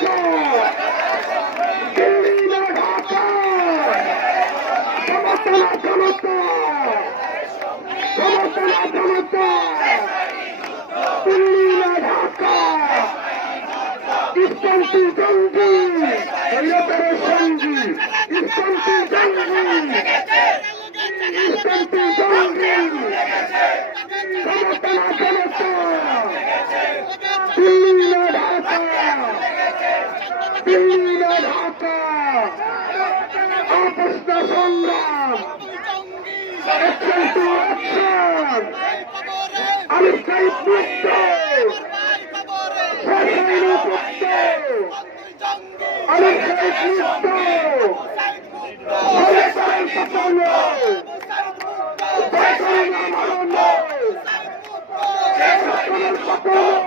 ঢাকা দিল্লি না ঢাকা জনতা না জনতা জনতা না জনতা দিল্লি না ঢাকা ইসলামী জঙ্গি বৃহত্তর সঙ্গী ইসলামী জঙ্গি ইসলামী জঙ্গি জনতা না জনতা দিল্লি না ঢাকা দিল্লি না ঢাকা আপোষ না সংগ্রাম অ্যাকশন টু অ্যাকশন আমি শহীদ মুক্ত শাসন মুক্ত আমি শহীদ মুক্ত সরকারের শাসন বেতন মারণ শাসনের পতন